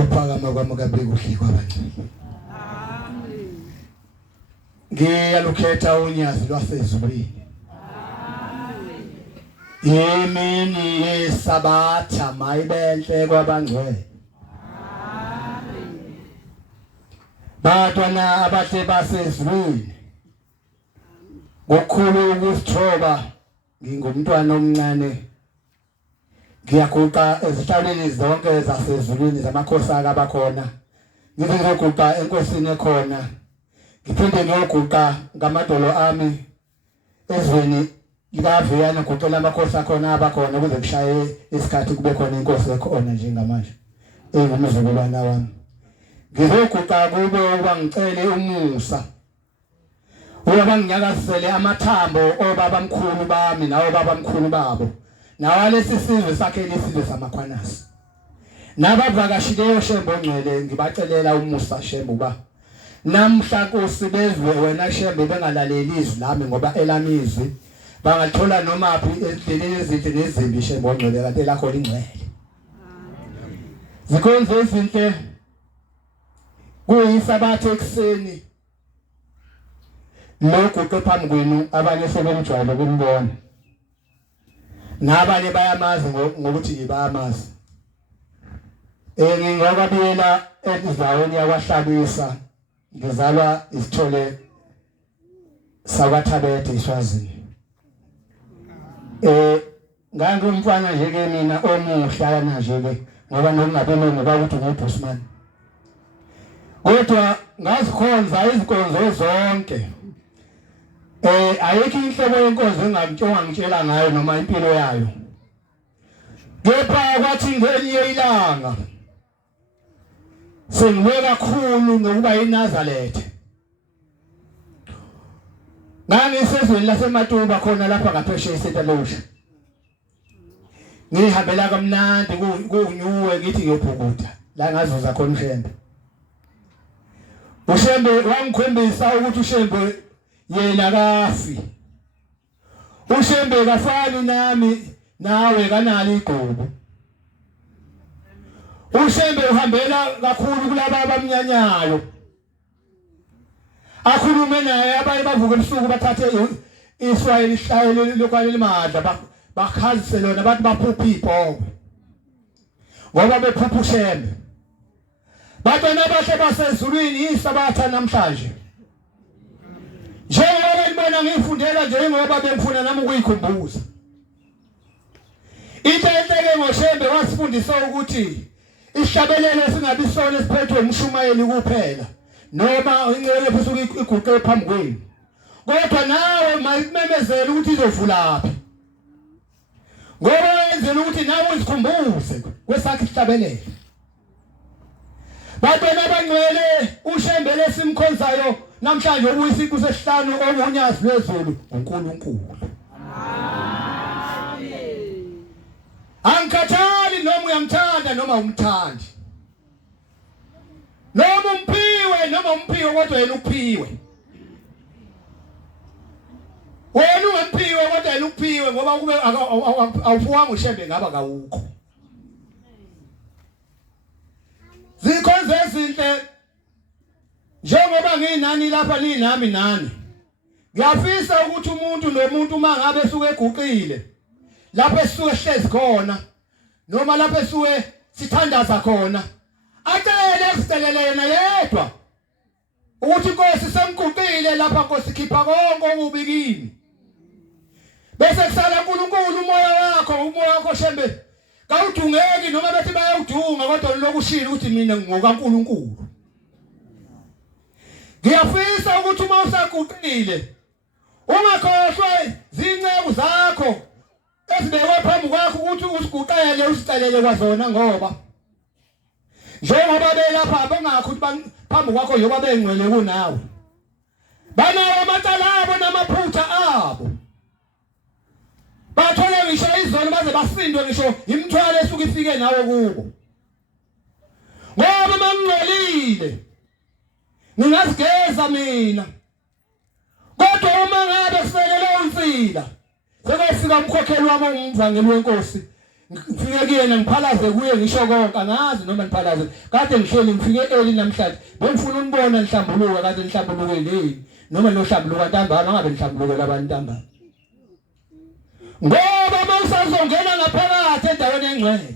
Uphakama kwami kabe kuhle kwabanye. Ngiyalukhetha unyazi lwasezulwini. Yimini yesabatha mayibenhle kwabangcwele. Batwana abahle basezulwini. Ngokukhulu ukusithoba ngingumntwana omncane. Ngiyaguqa ezihlalweni zonke zasezulwini zamakhosi akabakhona. Ngizoguqa enkosini ekhona. Ngiphinde ngiyoguqa ngamadolo ami ezweni likaviyana guqela amakhosi akhona abakhona ukuze kushaye isikhathi kube khona inkosi ekhona njengamanje. Engumzukulwana wami. Ngizoguqa kube uba ngicele umusa. Uba nginyakazisele amathambo obaba mkhulu bami nawo baba mkhulu babo. Nawa lesi sizwe sakhe lesizwe samakhwanasi. Nabavakashileyo Shembe ongcwele ngibacelela umusa Shembe uba namhla Nkosi bezwe wena Shembe bengalaleli izwi lami ngoba elamizwi bangathola noma aphi endleleni ezinhle nezimbi Shembe ongcwele kanti lakho lingcwele. Zikhonze izinhle kuyisabatha ekseni. Lokuqe phambi kwenu abanye sebemjwayele ukumbona. Nabanye bayamazi ngokuthi ngibayamazi. Ngingakabiyela endaweni yakwaHlabisa ngizalwa isithole sakwaThabethe eSwazini. Ngangumfana nje ke mina omuhla nje ke ngoba nokungabeleni ukuthi ngubusman. Kodwa ngazikhonza izinkonzo zonke. Ayikho inhlobo yenkonzo engangitshela ngayo noma impilo yayo. Kepha kwathi ngelinye ilanga sengiwe kakhulu ngokuba yiNazaretha. Ngangisezweni laseMatuba khona lapha ngaphesheya eSentalosha. Ngihambela kamnandi kunyuwe ngithi ngiyophukuta la ngazuza khona uShembe. uShembe wangikhombisa ukuthi uShembe yena kafi. uShembe kafani nami nawe kanali igqubu. uShembe uhambela kakhulu kulaba abamnyanyayo. Akhulume naye abaye bavuke ebusuku bathathe Israel ihlale lokwale limadla bakhazise lona bathi baphupha ibhokwe. Ngoba bephupha uShembe. Batwana abahle basezulwini isabatha namhlanje. Njengoba ngibona ngifundela njengoba bengifuna nami ukuyikhumbuza. Into enhleke ngoShembe wasifundisa ukuthi isihlabelelo singabi sona esiphethwe umshumayeli kuphela noma ingcele futhi iguqe phambi kwenu. Kodwa nawe mayimemezele ukuthi izovulaphi. Ngoba wenzela ukuthi nawe uzikhumbuze kwesakhe isihlabelelo. Batwana abangcwele uShembe lesimkhonzayo namhlanje ubuyisiqu sesihlanu obunyazi lwezulu uNkulunkulu. Amen. Angikhathali noma uyamthanda noma umthandi. Noma umphiwe kodwa yena uphiwe. Wena ungemphiwe kodwa yena uphiwe ngoba kube awufuwanga uShembe ngaba kawukho. Zikhonze ezinhle njengoba nginani lapha ninami nani. Ngiyafisa ukuthi umuntu nomuntu mangabe esuke eguqile lapha esuke ehlezi khona noma lapha esuke sithandaza khona acele esicelele yena yedwa ukuthi Nkosi semguqile lapha Nkosi khipha konke okubi kimi. Bese kusala uNkulunkulu umoya wakho Shembe. Kawudungeki noma bethi bayawudunga kodwa lokushila ukuthi mina ngokaNkulunkulu. Ngiyafisa ukuthi uma usaguqile ungakhohlwa zinceku zakho ezibekwe phambi kwakho ukuthi usiguqele usicalele kwazona ngoba njengoba belapha bengakho ukuthi phambi kwakho yoba bengcwele kunawe. Banawo amacala abo namaphutha abo. Bathole ngisho izolo baze basindwe ngisho imithwalo esuke ifike nawe kubo. Ngoba mangcolile ngingazigeza mina. Kodwa uma ngabe kuselele unsila sekufika umkhokheli wami ongumvangeli weNkosi ngifike kuyena ngiphalaze kuye ngisho konke angazi noma niphalaze kade ngihleli ngifike eli namhlanje bengifuna ukubona nihlambuluka kade nihlambulukile noma nohlambuluka ntambama ngabe nihlambulukela abantu ntambama ngoba mawusazongena ngaphakathi endaweni engcwele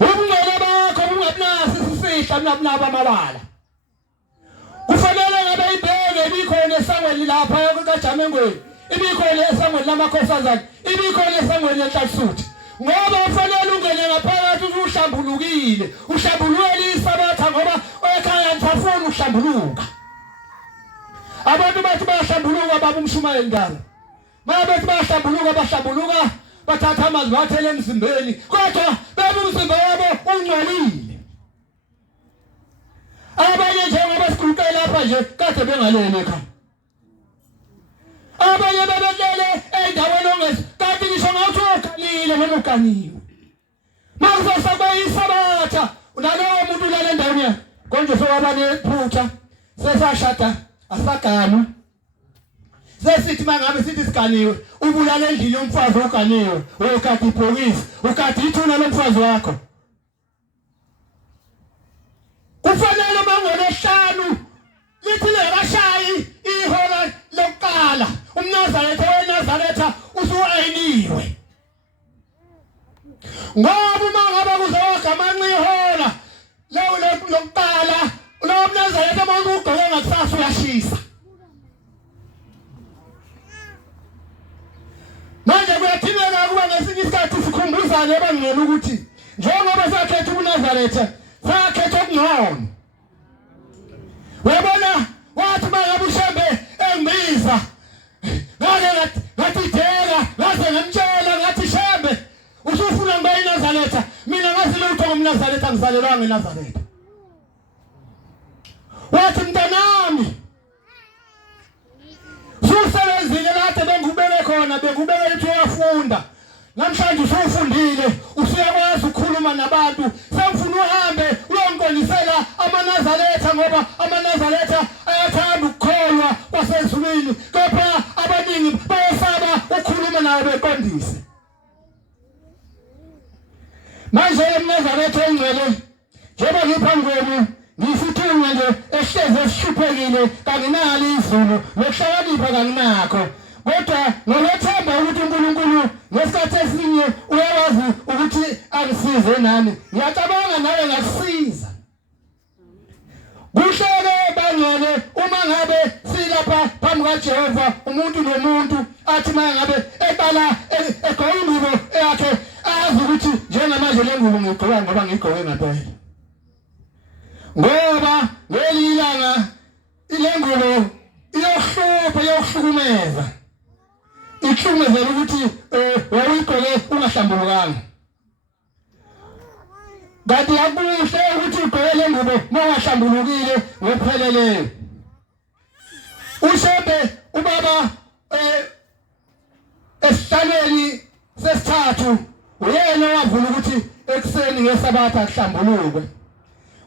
ubungcwele bakho bungabunasi isifihla nabunaba amabala kufanele ngabe ibheke ibikhona esangweni lapha kaJamengweni ibikhona esangweni lamakhosazana ibikhona esangweni lenhlansuthi ngoba ufanele ungene ngaphakathi uhlambulukile uhlambulukele isabatha ngoba ekhaya ngisafuna uhlambuluka abantu bathi bayahlambuluka baba umshumayeli ndaba bathi bayahlambuluka bahlambuluka bathatha amanzi bathele emzimbeni kodwa bebe umzimba wabo ungcolile abanye njengoba sikhulukela lapha nje kade bengalele ekhaya abanye bebelele endaweni ongezi kanti ngisho ngathi uganile noma uganiwe makuzosaba isabatha nalowo muntu ulale endaweni yakhe konje sokwaba nephutha sesashada asaganu sesithi mangabe sithi siganiwe ubulala endlini yomfazi oganiwe ukade ibhokisi ukade ithuna lomfazi wakho kufanele mangoleshanu lithi lebashayi ihora lokuqala umNazaretha weNazaretha usuayiniwe ngoba mangabe kuzoga amanqihora leyo lokuqala lo mNazaretha manje ugqoke ngakusasa uyashisa manje kuyathibeka kuba ngesinye isikhathi sikhumbuzane ebangcwele ukuthi njengoba sakhetha uNazaretha sakhetha okungcono webona wathi mangabe ushembe engibiza ngathi dela ngaze ngamtshela ngathi shembe usufuna ngibe iNazaretha mina ngazi lutho ngomNazaretha ngizalelwanga eNazaretha wathi mntanami susebenzile lapho bengubeke khona bengubeke ethi uyafunda namhlanje usufundile usuyakwazi ukukhuluma nabantu sengifuna uhambe uyonkonisela amaNazaretha ngoba amaNazaretha ayathanda ukukholwa kwasezulwini kepha abaningi bayasaba ukukhuluma naye beqondise manje eNazaretha engcwele njengoba ngiphambi kwenu ngisithunywa nje ehleze esihluphekile kanginalo izulu nokuhlakanipha kanginakho kodwa ngolethemba ukuthi uNkulunkulu ngesikhathi esinye uyawazi ukuthi angisize nami ngiyacabanga nawe ngakusiza kuhlele bangcwele uma ngabe silapha phambi kaJehova umuntu nomuntu athi mangabe ebala egqoka ingubo yakhe azi ukuthi njengamanje le ngubo ngigqoka ngoba ngigqoke ngaphela ngoba ngelilanga ilengubo iyohlupha iyohlukumeza ihlumezela ukuthi wawugqoke ungahlambulukanga kanti yakuhle ukuthi ugqoke le ngubo ungahlambulukile ngokupheleleyo ushembe ubaba esihlalweni sesithathu uyena wavula ukuthi ekseni ngesabatha kuhlambuluke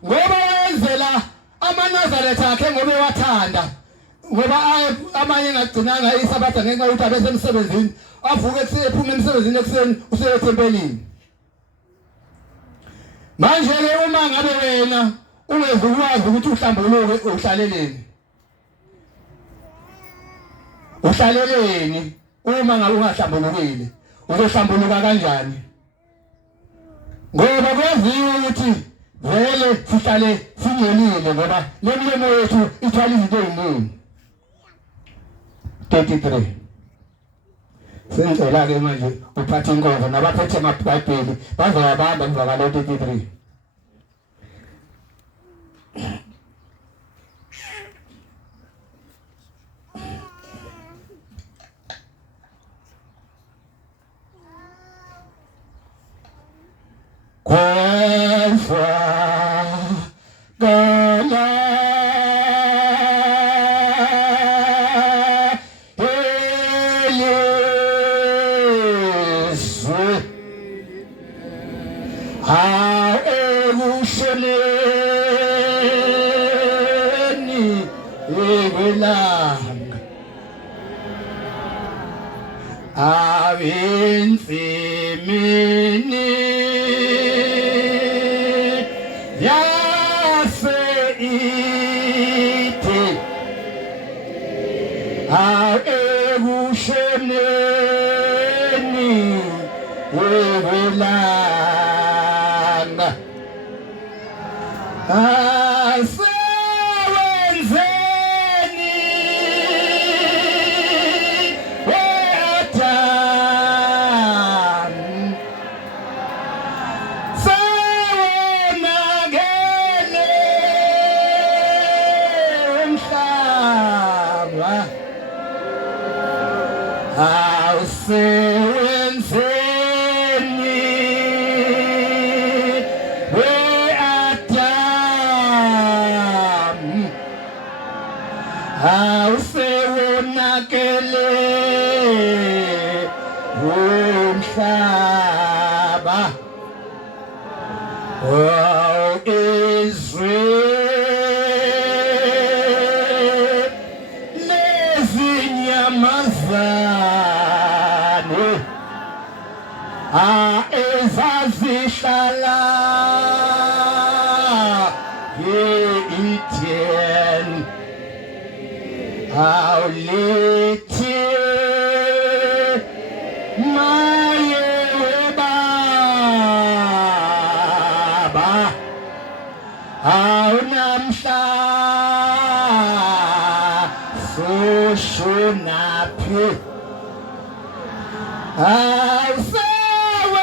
ngoba wenzela amaNazaretha akhe ngoba ewathanda ngoba amanye ngagcinanga isabatha ngenxa yokuthi abesemsebenzini avuke ephuma emsebenzini ekseni useya ethempelini manje ke uma ngabe wena ungezukwazi ukuthi uhlambuluke uhlaleleni uma ngabe ungahlambulukile uzohlambuluka kanjani ngoba kwaziwa ukuthi vele sihlale singelile ngoba lemlemo yethu ithwala izinto eziningi 33 sengicela ke manje uphathe inkonzo nabaphethe amabhayibheli bazawabamba ngivakala 33 avinsimini yase ite ekusheneni welanga asewenzeni weatam sewonakele umhlaba awusewenzeni we-Adam awusewonakele umhlaba Israel lezinyamazane ezazihlala ye-Eden awulithi maye baba awunamhla sushunaphi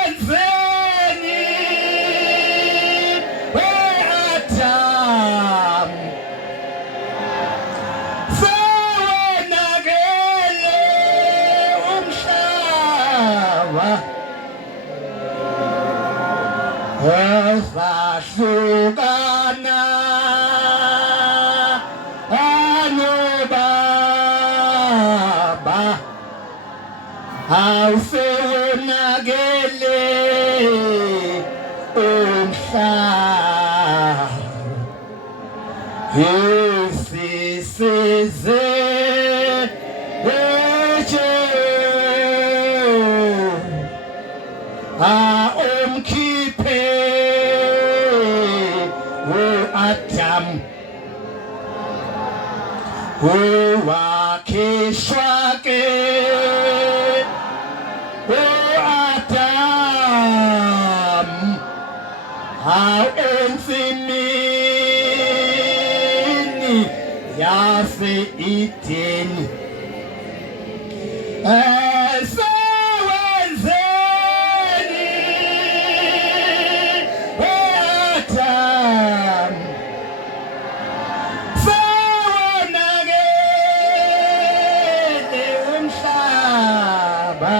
awusewenzeni we-Adam sewonakele umhlaba ezahlukana anobaba awusewonakele umhlaba isisize umkhiphe we-Adam wakhishwa-ke we-Adam ensimini yase-Edeni esewenzeni we-Adam sewonakele umhlaba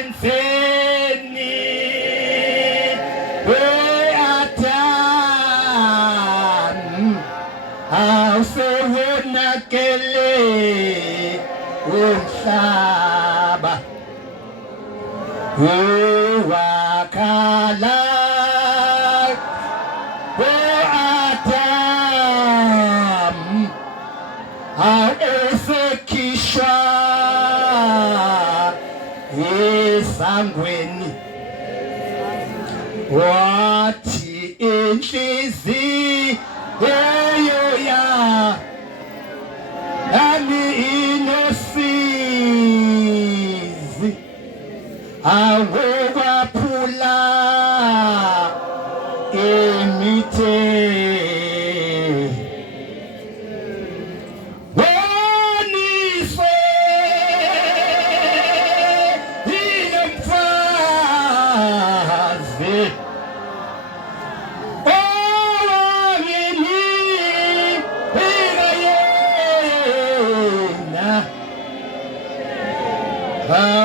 awusewenzeni we-Adam awusewonakele umhlaba wakhala we-Adam esekhishwa esangweni wathi inhliziyo yami inosizi awokwaphula emithe woniswe inomfazi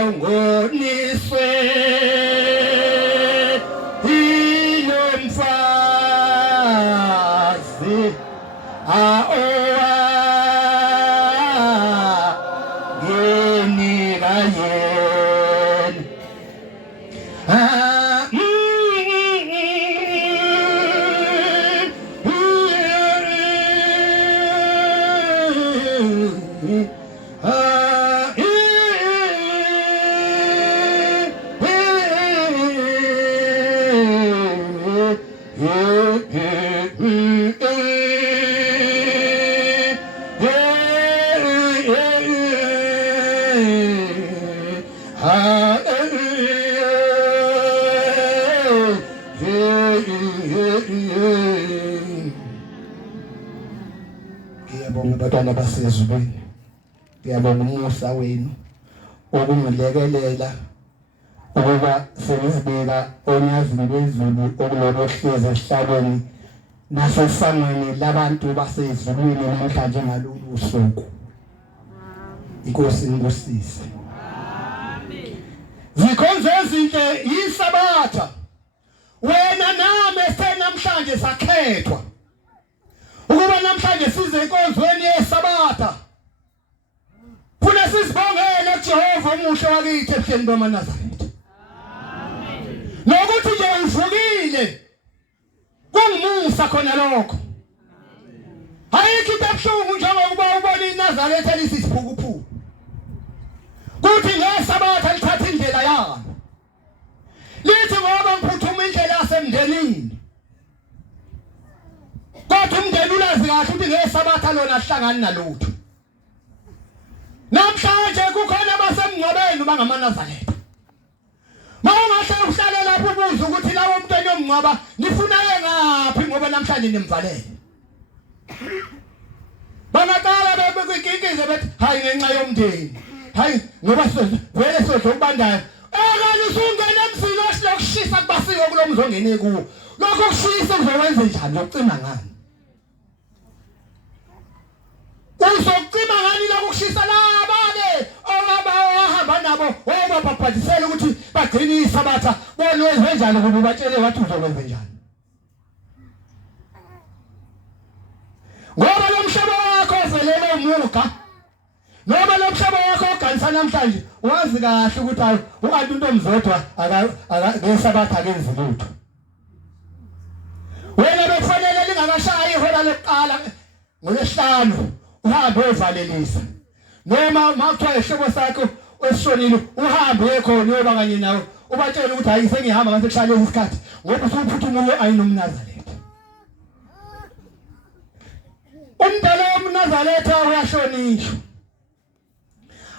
angoniswe ilomfazi aowa genika yena Ngiyabonga batwana basezulwini. Ngiyabonga umusa wenu okungilekelela ukuba senizibeka onyazini lwezulu okulolo hlezi esihlabeni nasesangweni labantu basezulwini namhlanje ngalolu suku. Inkosi ngibusise. Amen. Zikhonzo ezinhle yisabatha. Wena nami senamhlanje sakhethwa ukuba namhlanje size enkonzweni yesabatha. Funa sizibongele kuJehova omuhle wakithi ebuhleni bamaNazaretha. Amen. Nokuthi nje uvukile kungumusa khona lokho. Ayikho into ebuhlungu njengokuba ubona iNazaretha elisiphukuphuku. Kuthi ngesabatha lithatha indlela yalo. Lithi ngoba ngiphuthuma indlela yasemndenini. Kodwa umndeni ulazi kahle ukuthi ngesabatha lona ahlangani nalutho. Namhlanje kukhona abasemngcwabeni bangamaNazaretha. Mawungahle uhlale lapho ubuza ukuthi lawo umuntu enomngcwaba nifuna ngaphi ngoba namhlanje nimvalele. Banaqala bebekinkize bethi hayi ngenxa yomndeni. Hayi ngoba vele sodwa ukubandayo. Akani usungena emzini osilokushisa kubasiwe kulomzongene kuwo. Lokho kushisa kuzokwenza njani lokucima ngani? Uzokucima ngani lokho kushisa labale ongabahamba nabo obabhabhadisela ukuthi bagcine isabatha bona wenze njani ukuba batshele wathi uzokwenza njani? Ngoba lo mhlaba wakho velele umuga. Noma lo mhlaba wakho oganisa namhlanje wazi kahle ukuthi hayi ukanti untomzodwa ngesabatha akenzi lutho. Wena bekufanele lingakashayi ihora lokuqala ngolesihlanu uhambe uvalelisa. Noma makuthiwa isihlobo sakho esishonile uhambe ekhona uyoba kanye nawe ubatshela ukuthi hayi sengihamba ngase kushaya isikhathi ngoba usuphuthuma ayinomNazaretha. Umdala womNazaretha uyashonishwa.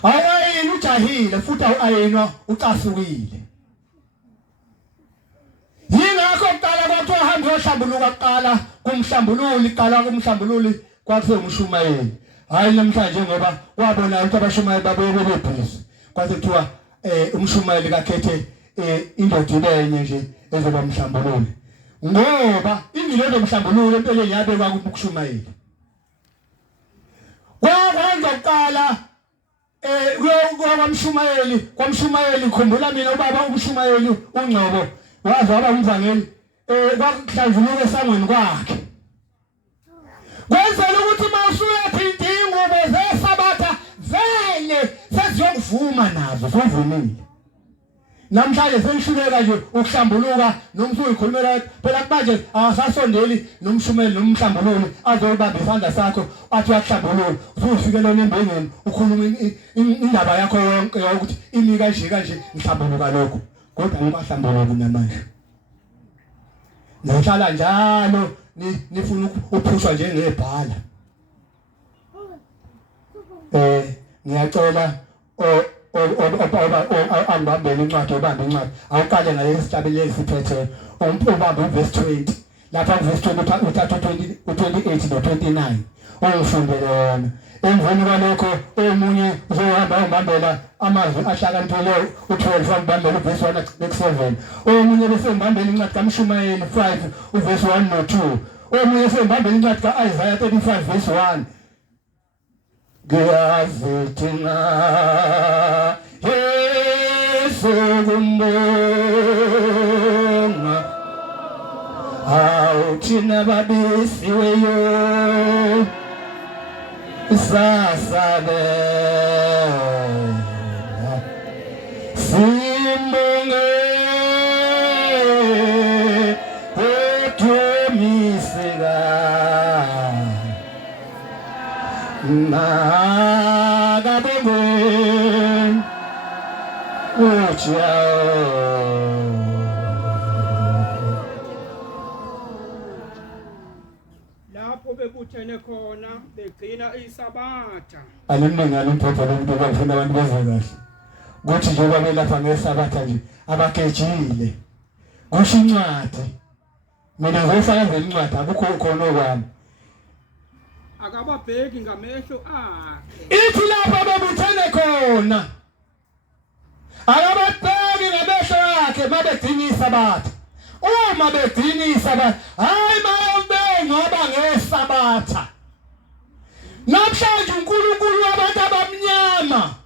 Awayini ujahile futhi awayinwa ucasukile. Yingakho kuqala kwathiwa hamba uyohlambuluka kuqala kumhlambululi qala kumhlambululi kwakusengumshumayeli. Hayi namhlanje ngoba wabona ukuthi abashumayeli babuye bebebhizi. Kwase kuthiwa umshumayeli kakhethe indoda enye nje ezoba umhlambululi. Ngoba ingilondo umhlambululi empeleni yabekwa kuMshumayeli. Kwakwenza kuqala kwamshumayeli khumbula mina ubaba umshumayeli uNgcobo wazi waba umvangeli kwakuhlanjuluka esangweni kwakhe. Kwenzela ukuthi mawusuyaphinda ingubo zesabatha vele seziyokuvuma nazo sovumile. Namhlanje senishuleka nje ukuhlambuluka noma usuyikhulumela phela manje awasasondeli nomshumeli nomhlambululi azobamba isandla sakho athi uyahlambulula usufikele nembengeni ukhuluma indaba yakho yonke ukuthi imi kanje ngihlambuluka lokho kodwa ngibahlambululi namanje. Nihlala njalo nifuna ukuphushwa njengebhala. Ngiyacela ambambele incwadi obamba incwadi awuqale ngale sihlabele esiphethe ubamba uverse 20 lapha uverse 20 uthatha 28 no 29 ungifundele yona. Emveni kwalokho omunye uzohamba umbambela amazwi ahlakanipheleyo u12 umbambela uverse 1 ku7. Omunye bese umbambela incwadi kaMshumayeli 5 uverse 1 no 2. Omunye bese umbambela incwadi kaIsaiah 35 verse 1. Giyazitina Yesu kumbonga awuthina babisiweyo sasabe simbonge otumisega Nagabongen lapho bekuthene khona begcina isabatha. Alimnengana umphotho lomuntu obafuna abantu bezwe kahle. ukuthi njengoba belapha ngesabatha nje abagejile kusho incwadi mina ngofaka incwadi akukho khona okwami akababheki ngamehlo akhe ithi lapha bebuthene khona akababheki ngamehlo akhe mabedinga isabatha uma bedinga isabatha hayi mabe ngoba ngesabatha namhlanje uNkulunkulu wabantu abamnyama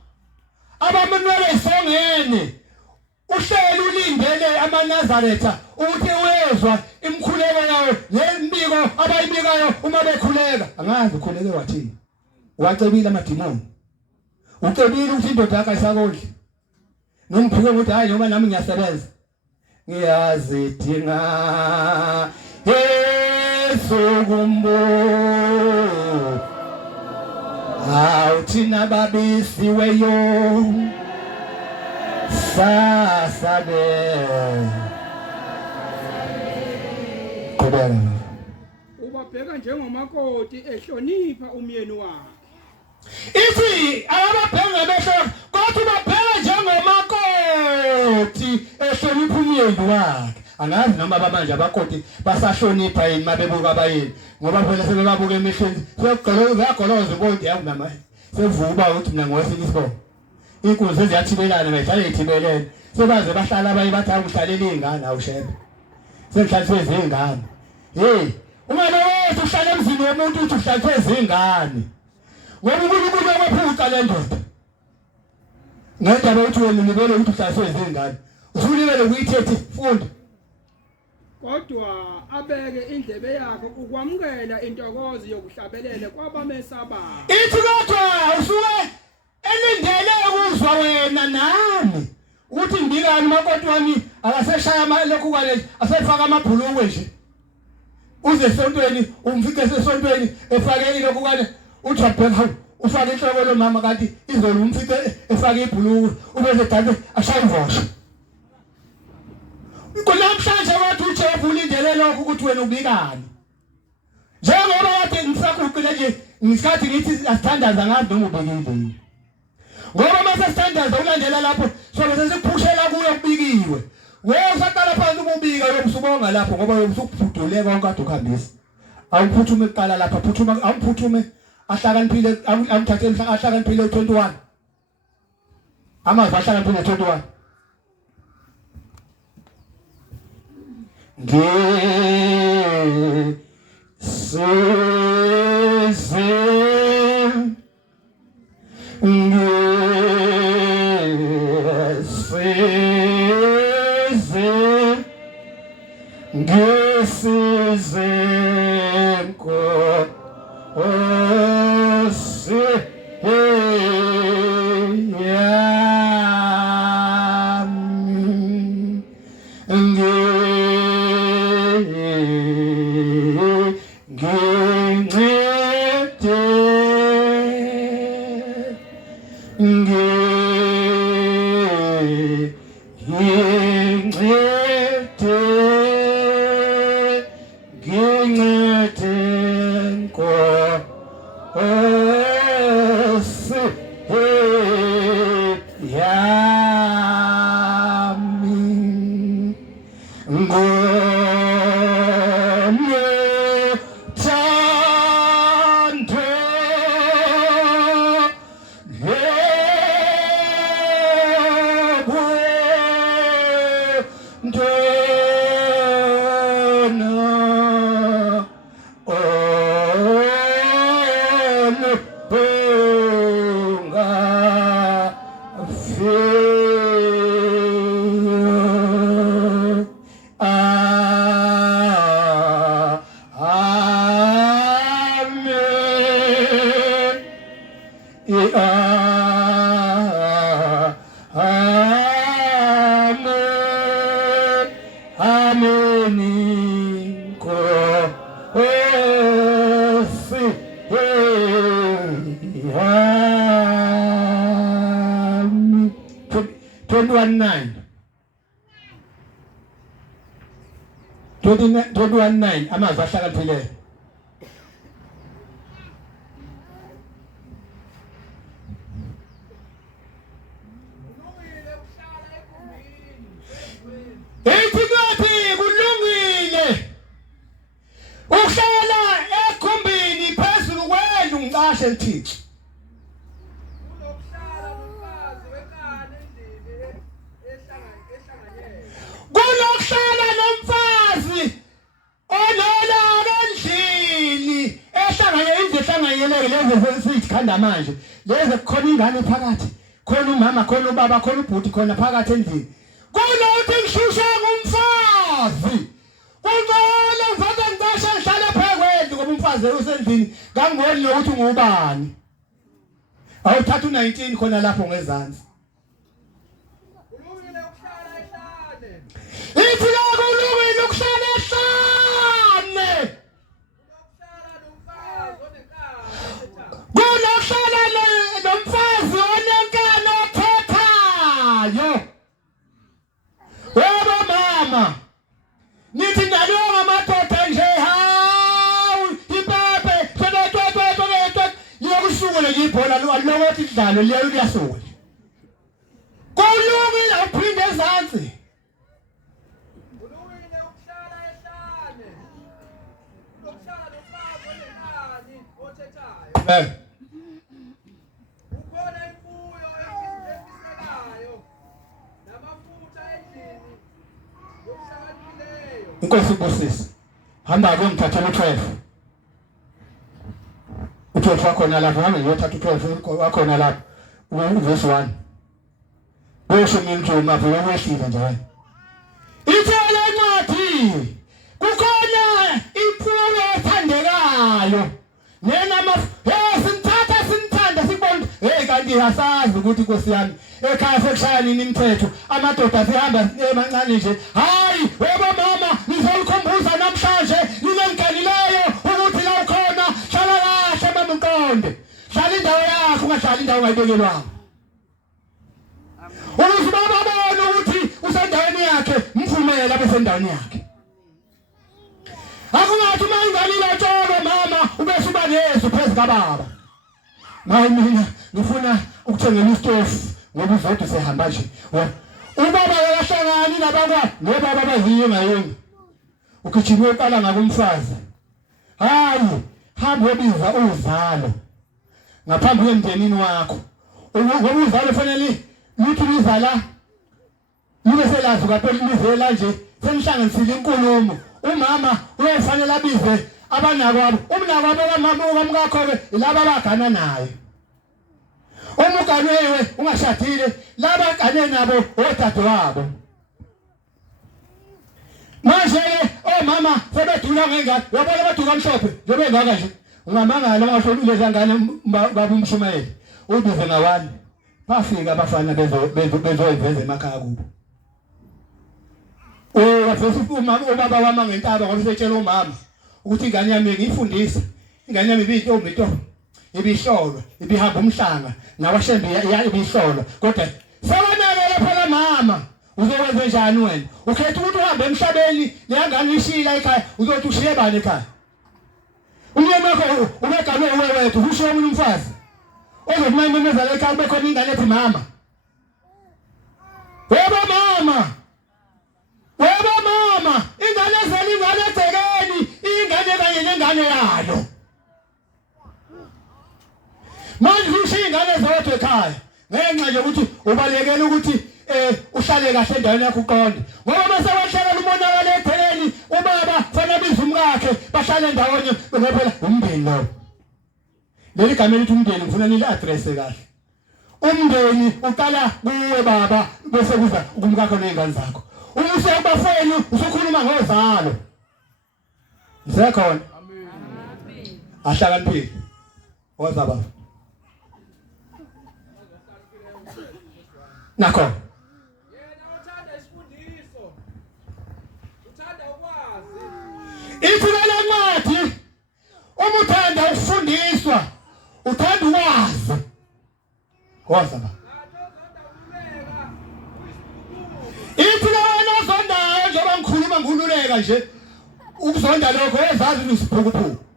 abamnwele isongene uhlelo ulindele amaNazaretha ukuthi wezwa imkhuleko yawo nembiko abayibikayo uma bekhuleka angazi ukhuleke wathini wacebile amadimoni ucebile ukuthi indoda yakhe ayisakodli nomphike ukuthi hayi noma nami ngiyasebenza ngiyazidinga Yesu kumbo awuthina babisiweyo sasabe kodwa ubabheka njengomakoti ehlonipha umyeni wakhe ithi ababheka besho kodwa ubabheka njengomakoti ehlonipha umyeni wakhe angazi noma abamanje abakoti basahlonipha yini mabebuka abayeni ngoba phela sebebabuka emehlweni sekugoloza inkonti yakho nama sevuba ukuthi mina ngowesini isibongo inkunzi eziyathibelana bayidlala ithibelene sebaze bahlala abayi bathi akuhlalela izingane awushebe senhlaliswe izingane hey uma lowethu uhlala emzini womuntu uthi uhlaliswe izingane ngoba uNkulunkulu waphuca le ndoda ngendaba uthi wena nibele ukuthi uhlaliswe izingane usulibele ukuyithethi funda kodwa abeke indlebe yakhe ukwamukela intokozo yokuhlabelela kwabamesabayo ithi kodwa usuke elindele ukuzwa wena nami uthi mbikani makoti wami akaseshaya lokhu kwale asefaka amabhulukwe nje uze esontweni umfike esontweni efake lokhu kwale uthi wabheka ufake inhloko lo mama kanti izolo umfike efake ibhulukwe ubese dade ashaya imvosho Kulamhlanje wathi uJesu ulindele lokho ukuthi wena ubikani njengoba wathi ngisakukile nje ngisikhathi ngithi asithandaza ngazi noma ubekile ngoba mase sithandaza ulandela lapho sobe sesikuphushela kuyo kubikiwe wewe usaqala phansi ukubika yobusubonga lapho ngoba yobusukufuduleka onkade ukuhambisa awuphuthume eqala lapha phuthuma awuphuthume ahlakaniphile amthathe ahlakaniphile 21 amazwi ahlakaniphile 21 21:9 amazwi ahlakaniphile sikhanda manje leze khona ingane phakathi khona umama khona ubaba khona ubhuti khona phakathi endlini kunokuthi ngishushe ngumfazi kungcono mfana ngicashe ngihlale phezulu ngoba umfazi usendlini ngangiboni nokuthi ungubani awuthatha u19 khona lapho ngezansi kulungile ukuhlala ehlane ithi la kulungile ukuhlala ehlane kunokuhlala nomfazi onenkani othethayo webo mama nithi nalo ngamadoda nje hawu ipepe tototototototot liyokusuka le ibhola lokuthi idlalo liyasuka kulungile uphinde ezansi kulungile ukuhlala ehlane ukuhlala nomfazi onenkani othethayo ukhona imfuyo emisekayo namafutha endlini yokuhlakaniphileyo inkosi ibusise hamba ke ngithatha u12 wakhona lapho hamba ngiyothatha u12 wakhona lapho verse 1 bese ngimthuma phela wehlile nje wena ithele incwadi kukhona imfuyo ethandekayo nena sinthanda sikubona kanti asazi ukuthi Nkosi yami ekhaya sekushaya nini imithetho amadoda sihamba emancane nje hayi webo mama ngizolikhumbuza namhlanje ninenganileyo ukuthi la ukhona hlala kahle mama uqonde hlala indawo yakho ungahlali indawo ongayibekelwanga ukuze baba babone ukuthi usendaweni yakhe mvumela bese endaweni yakhe akungathi uma inganile tsholo mama ubese uba nesu phezu kababa maye mina ngifuna ukuthengela istofu ngoba uzodwa sehamba nje ubaba akahlangani nabakwa nobaba baziye ngayona ukujima uqala ngakumfazi hayi hamba ubiza uzalo ngaphambi kwemndenini wakho ngoba uzalo kufanele lithi lizala libe selazi kaphela lizela nje senihlanganisile inkulumo umama uyafanele abize abanako umnako abamama ukamkakho ke laba abagana naye umuganwewe ungashadile laba gane nabo odade wabo manje omama sebedula ngengane yabona baduka mhlophe njobe ngaka nje ungamangala ungahlolile zangane baba umshumayeli ubize ngawani bafika abafana bezoyiveza emakhaya kubo wafesa ubaba wama ngentaba ngoba setshela umama ukuthi ingane yami ngiyifundisa ingane yami ibintombi ibihlolwa ibihamba umhlanga nawashembe ibihlolwa kodwa sewanakele phela mama uzokwenza njani wena ukhetha ukuthi uhambe emhlabeni leyangane ishila ekhaya uzothi ushiye bani ekhaya umyeni wakho ubegalwe wewethu ushiye umuntu umfazi ozomemezela ekhaya kube khona ingane ethi mama webo mama ingane ezela ingane egcekeni ingane kanye nengane yayo manje ushiya ingane zodwa ekhaya ngenxa nje ukuthi ubalekela ukuthi uhlale kahle endaweni yakho uqonde ngoba mase wahlala umonakala egcekeni ubaba fanele bize umkakhe bahlale endawonye phela umndeni lo leli gama elithi umndeni ngifuna nile address kahle umndeni uqala kuwe baba bese kuza kumkakho nezingane zakho umuse kubafeni usukhuluma ngozalo ngisekhona amen ahlakaniphile oza baba nakho yena uthanda isifundiso uthanda ukwazi ithula lencwadi umuthanda ukufundiswa uthanda ukwazi oza baba ithula wena ozondayo njengoba ngikhuluma ngululeka nje ukuzonda lokho ezazi usiphukuphuku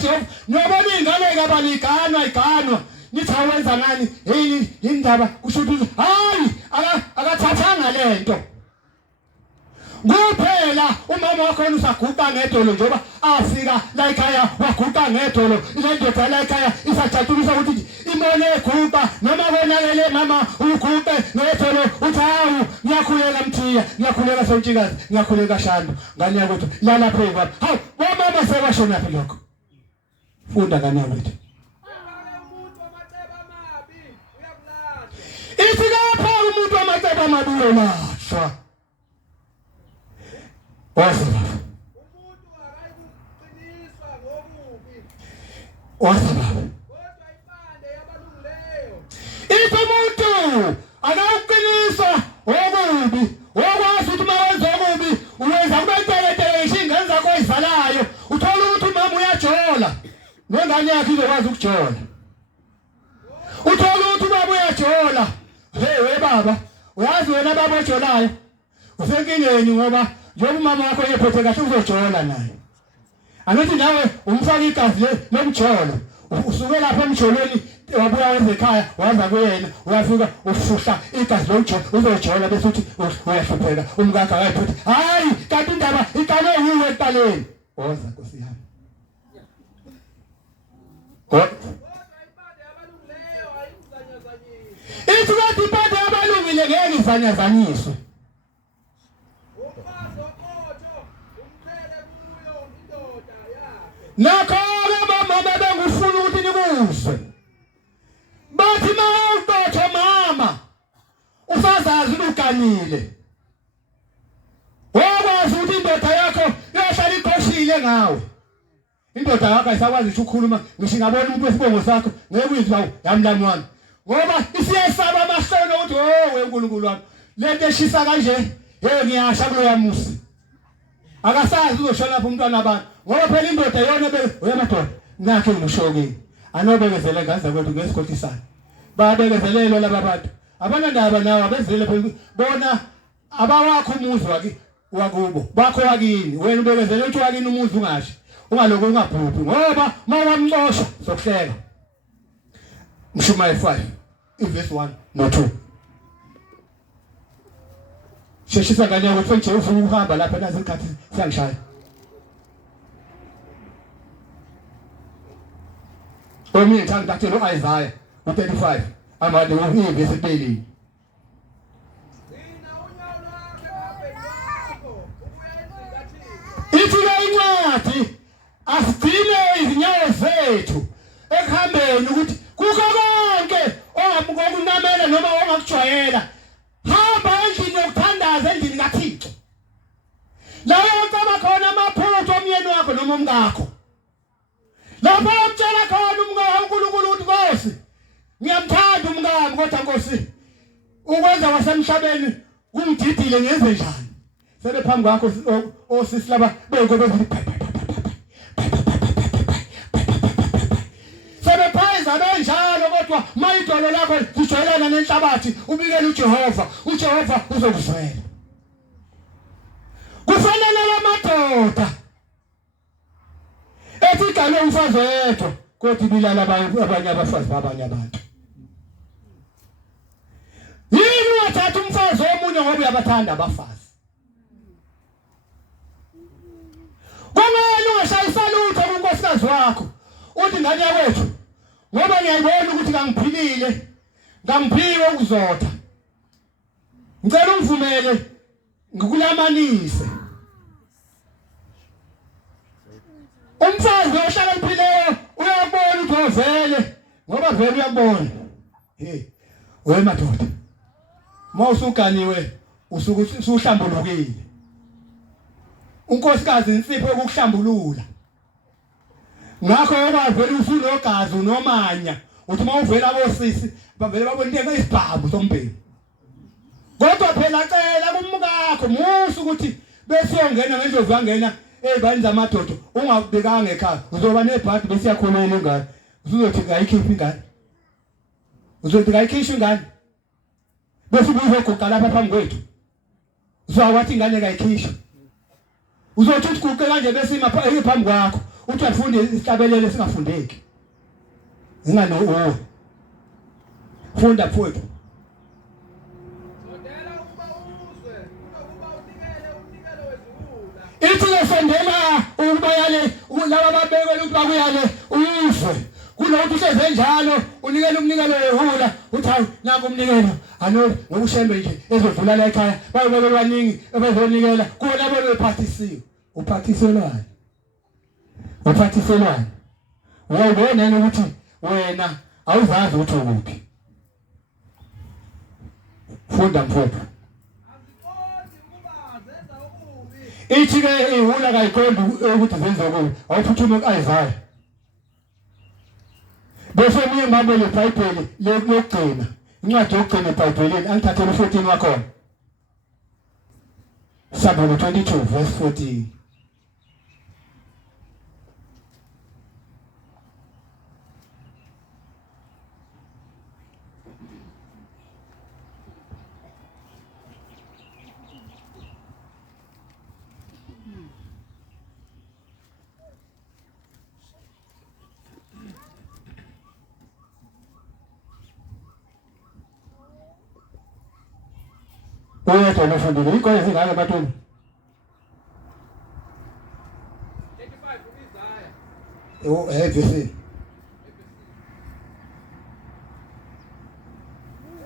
Jehova nobona ingane kabaliganwa iganwa nithi awenza ngani hey indaba kusho ukuthi hayi akathathanga lento kuphela umama wakho usaguqa ngedolo njengoba afika la ekhaya waguqa ngedolo ile ndoda la ekhaya isajatulisa ukuthi imone eguqa noma konakele mama uguqe notholo uthi hawu ngiyakhuleka Mthiya ngiyakhuleka Sontshikazi ngiyakhuleka Shando ngani yakwethu lala phezu kwami hawu wamama sekwashona phi lokho funda ngani yakwethu ithi lapha umuntu wamacebo amabi uyolashwa wasaba ithi umuntu akawuqinisa okubi okwazi ukuthi mawenza okubi uwenza kubenteletele isingane zakho oyizalayo uthola ukuthi umama uyajola nengane yakhe izokwazi ukujola uthola ukuthi ubaba uyajola we baba uyazi wena baba ojolayo usenkingeni ngoba njengoba umama wakho ephethe kahle uzojola naye angithi nawe umfaka igazi lomjolo usuke lapha emjolweni wabuya wenza ekhaya waza kuyena uyafika ufuhla igazi lomjolo uzojola bese uthi uyahlupheka umkakhe akayiphuthi hayi kanti indaba iqale yiwe eqaleni woza Nkosi yami ithi kanti impande yabalungile ngeke izanyazanyiswe nakho-ke mama bengifuna ukuthi nikuzwe bathi mawuqotho mama usazazi uganile wakwazi ukuthi indoda yakho iyohlala ikhoshile ngawe indoda yakho ayisakwazi ukukhuluma ngisho ingabona umuntu wesibongo sakho ngeke uyizwa yamlami wami ngoba isiyesaba amahlelo ukuthi weNkulunkulu wami lento eshisa kanje ngiyasha kuloya musi akasazi uzoshona lapha umntwana abantu ngoba phela indoda yona uyamadoda nakhe ngishokile anobekezele ngaza kwethu ngesikhotisana babekezelelwe laba bantu abanandaba nawo abezele bona abawakho umuzi wakubo bakho wakini wena ubekezele uthi wakini umuzi ungashi ungaloko ungabhubhi ngoba mawamxosha sokuhleka Mshumayeli 5 verse 1 no 2 sheshisa ngane ukuthi nje ufuna ukuhamba lapha nazi ikhathi siyangishaya Omini ngithanda ngathela uIsaiah 35 amade uverse 2 ithi incwadi asigcine izinyawo zethu ekuhambeni ukuthi kukho konke ongamukunamela noma ongakujwayela hamba endlini yokuthandaza endlini kaThixo layo bakhona amaphutho omyeni wakho noma umngakho lapho umtshela khona umngakho uNkulunkulu uthi Nkosi ngiyamthanda umngami kodwa Nkosi ukwenza wasemhlabeni kungididile ngenze njani sebe phambi kwakho osisi laba benkobe sebephayiza benjalo kodwa mayidolo lakho lijwayelana nenhlabathi ubikele uJehova uzokuzwela kufanele lamadoda ethi galo umfazi oyedwa kodwa bilala abanye abafazi babanye abantu yini wathatha umfazi omunye ngoba uyabathanda abafazi kungani ungashayisana utho kunkosikazi wakho uthi ngane yakwethu ngoba ngiyayibona ukuthi kangiphilile ngangiphiwe ukuzotha ngicela ungivumele ngikulamanise umfazi ohlala emphileyo uyabona ukuthi ovele ngoba vele uyabona we madoda mawusuganiwe usuhlambulukile unkosikazi insipho yokuhlambulula ngakho yokwazi usunogazi unomanya uthi mawuvela bosisi bavele babona into esibhabu sombheni kodwa phela cela kumkakho musu ukuthi besiyongena ngendlovu yangena ezibani zamadodo ungabekanga ekhaya uzoba nebhadi bese yakhonela ingane uzothi ngayikhipha ingane uzothi ngayikhishwa ingane bese ubuzogoqa lapha phambi kwethu uzokwathi ingane kayikhishwa uzothi uguqe kanje bese imapha phambi kwakho uthi afunde isihlabelele singafundeki ingano funda mfowethu ithi lesondela ukuba yale laba babekwe ukuthi bakuyale uzwe kunokuthi uhleze njalo unikele umnikelo wehula uthi hayi nanku umnikelo ano ngokushembe nje ezodlula la ekhaya babe baningi abazonikela kuona bona uphathisiwe uphathiselwane uyabona ukuthi wena awuzazi ukuthi ukuphi funda mfowethu ithi ke ihula kayiqondi ukuthi zenze okubi awuphuthuma uIsaiah bese uye ngabe le Bible lokugcina incwadi yokugcina eBhayibhelini angithathele 14 wakhona Psalm 22 verse 14 Uyatho nofundile ikole zingaka batoni 35 uIsaiah ABC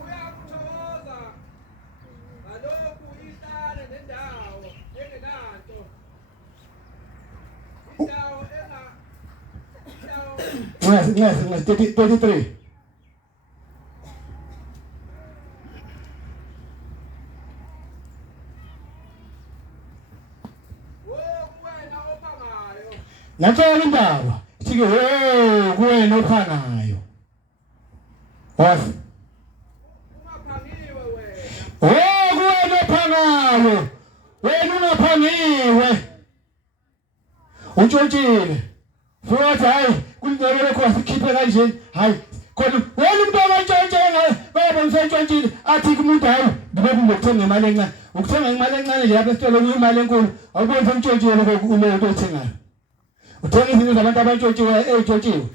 uyakuthokoza ngalokhu ihlale nendawo engenanto indawo Yes, 33 Nathola indaba sike kuwena ophangayo wazi ungaphangiwe wena kuwena ophangayo wena ungaphangiwe untshontshiwe futhi hayi kungebele khona sikhiphe kanje hayi khona wena umuntu ontshontshenge bayabonisa intshontshiwe athi kumuntu hayi ngibe ngokuthenga imali encane ukuthenga imali encane nje lapha esitolo kuyimali enkulu awuboni untshontshiwe lokho othengayo uthenga izinto zabantu abantshontshiwe ezintshontshiwe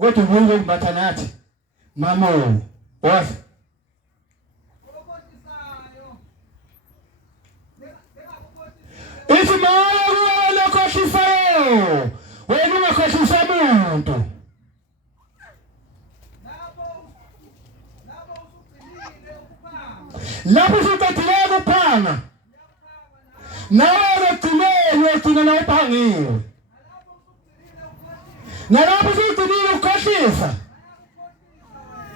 kodwa ubuye kumbatha nathi mama wazi ithi maya kuwena khohlisayo wena ungakhohlisa umuntu lapho usuqedile ukuphanga nawe ugcina na uphangiwe nalapho usuqedile ukukhohlisa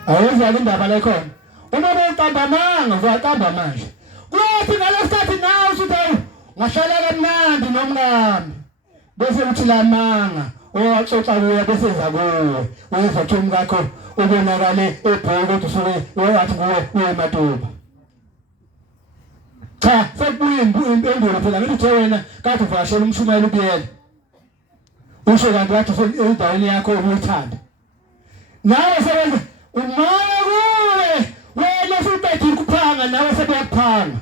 awuzwa indaba le khona uma beqambamanga uzaqamba manje kuthi ngalesikhathi nawe usuthi ngahlala kamnandi nomngami bese uthi lamanga owaxoxa kuwe bese eza kuwe uyeza thomi kakho ubonakale ebhoko ukuthi usuke wathi kuwe uyematuba cha sekubuye impendulo phela ngithi wena kade uvashela umshumayeli ubiyela usho kanti wathi endaweni yakho ubuyithanda nawe sebenza umaya kuwe wena futhi ukuphanga nawe sebeyakuphanga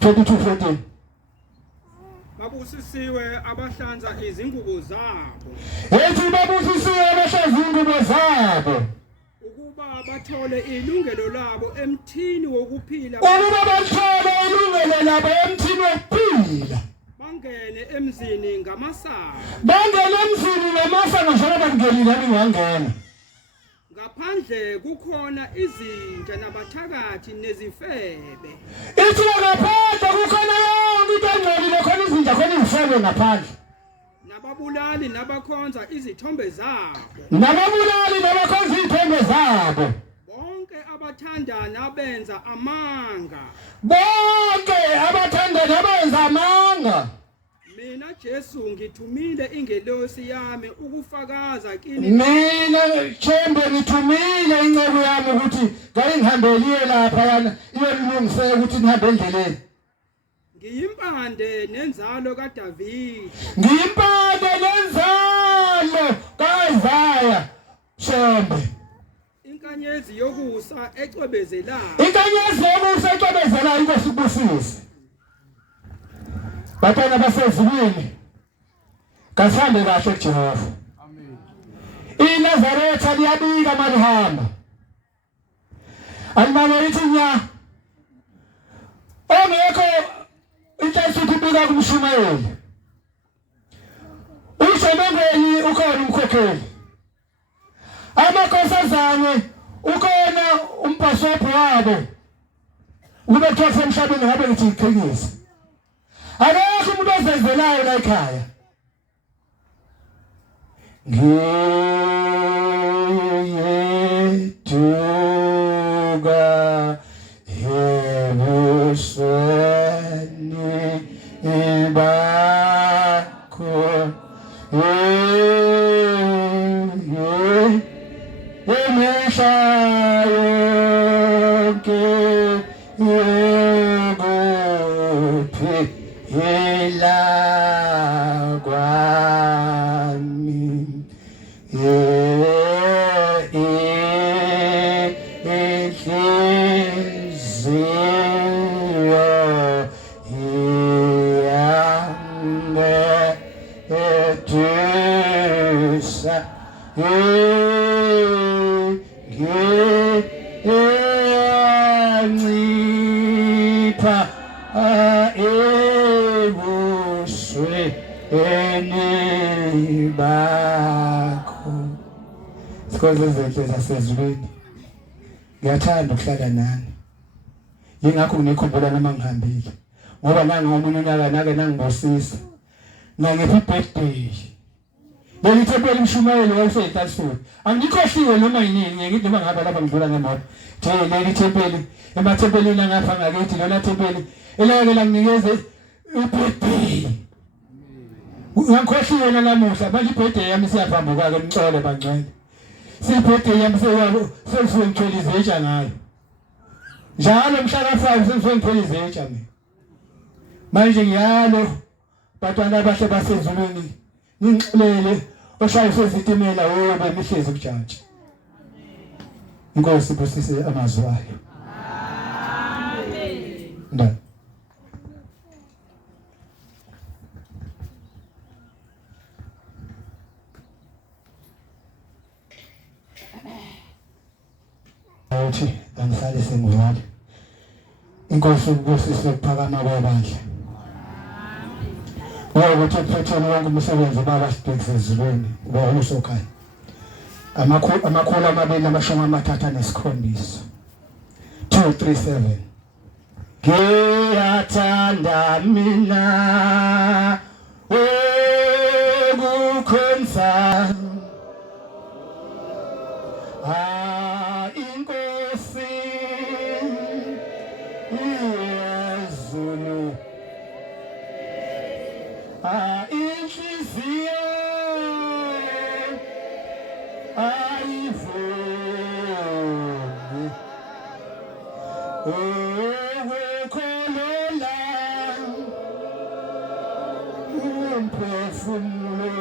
22:14 babusisiwe abahlanza izingubo zabo ethi babusisiwe abahlanza izingubo zabo ukuba bathole ilungelo labo emthini wokuphila ukuba bathole ilungelo labo emthini wokuphila bangene emzini ngamasango njalo bangenile abingangena ngaphandle kukhona izinja nabathakathi nezifebe ithi ngaphandle kukhona yonke into engcolile khona izinja khona izifebe ngaphandle nababulali nabakhonza izithombe zabo bonke abathanda nabenza amanga mina Jesu ngithumile ingelosi yami ukufakaza kini mina Thembe ngithumile incebo yami ukuthi ngayihambeliye lapha yana iyolungise ukuthi nihambe endleleni ngiyimpande nenzalo kaDavidi kaIsaiah Thembe inkanyezi yokusa ecwebezelayo inkosi kubusise batana basezulwini kasambe kahle kuJehova amen iNazaretha liyabika malihamba almana lithi nya ongekho inhlanhla kubika kumshumayeli usemangweni ukhona umkhokheli amakhosazane ukona umbhashopho wabo ube kuthiwa emhlabeni ngabe ngithi iqhekisa akekho umuntu ozenzelayo la ekhaya ngiyeduka ebusweni bakho emihla yonke yekuphi kwami inhliziyo yangedusa ngiyancipha ebusweni bakho sikhoze izinhle zasezulwini ngiyathanda ukuhlala nani yingakho ngikhumbula noma ngihambile ngoba nanga omunye unyaka nake nangibosisa ngangiphi birthday belithempeli umshumayeli wayeseyitasuka angikhohliwe noma yini ngithi noma ngihamba lapha ngidlula ngemoto nje leli thempeli emathempelini angapha ngakithi lona thempeli elake langinikeze ibirthday ngikhohliwe nalamuhla manje ibirthday yami siyahamba kwake ngicole bangcwele sibirthday yami sekusuke ngithola izitsha ngayo njalo mhla ka5 sekusuke ngithola izitsha mina manje ngiyalo batwana abahle basezulwini ngixolele oshaya sezitimela wobe mihlezi kujantshi inkosi ibusise amazwi ayo amen nda uthi angisale sengivale inkosi ibusise ukuphakama kwabandla ukuthi uphethele wonke umsebenzi baba sibhekise ezulwini uba usokhaya amakhulu 237 237 ngiyathanda mina ukukhonza inkosi yazulu inhliziyo ayivumi ukukholelwa umphefumulo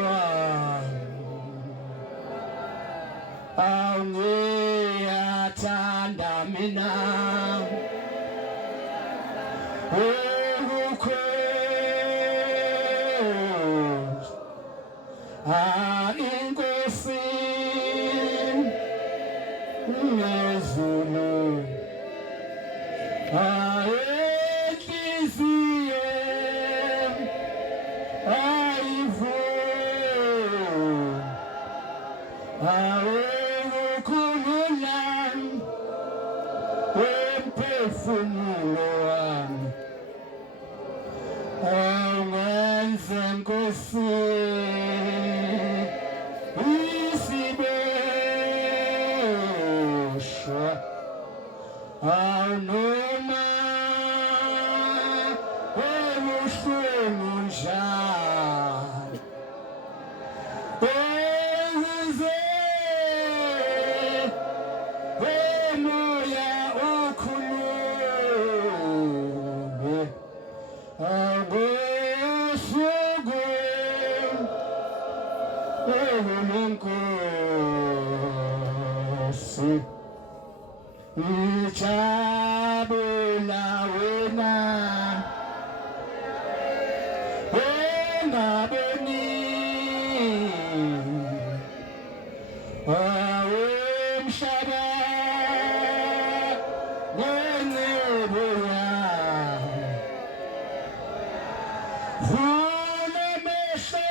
wami ngiyathanda mina inkosi yazulu inhliziyo ayivumi ukukhulula umphefumulo wami angenze nkosi noma ebuhlungu njalo emoya ukhulume abusuku enkosi ijabula wena engaboni awemhlaba nengcebo yawo vula amehlo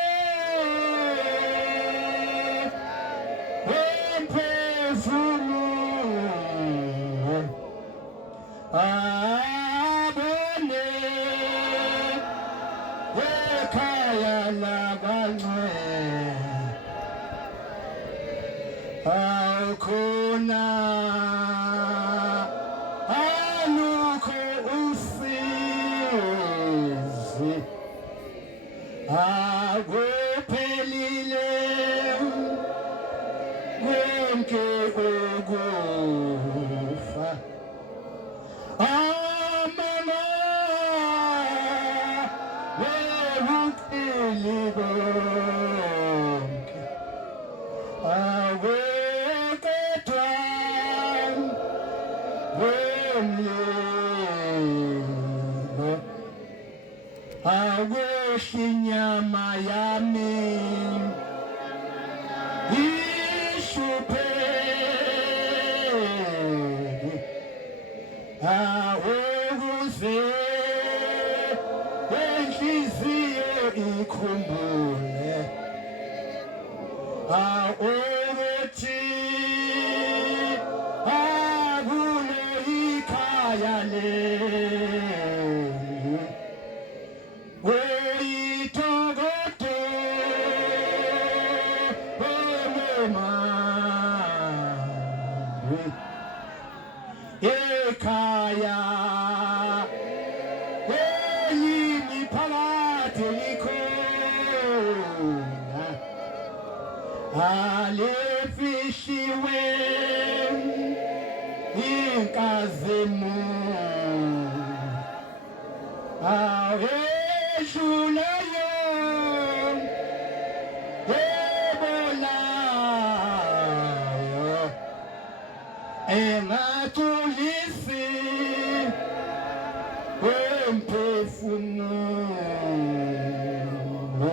khona alukho usizi akuphelile konke ukufa amama wekuphili konke awekedwa wemlilo awehli inyama yami ishupheli awukuze enhliziyo ikhumbule awukuthi akulo ikhaya leli weyitokoto wememandwi ekhaya eyini phakathi likhona alefishiwe inkazimu awedlulayo ebolayo engatulisi wemphefumulo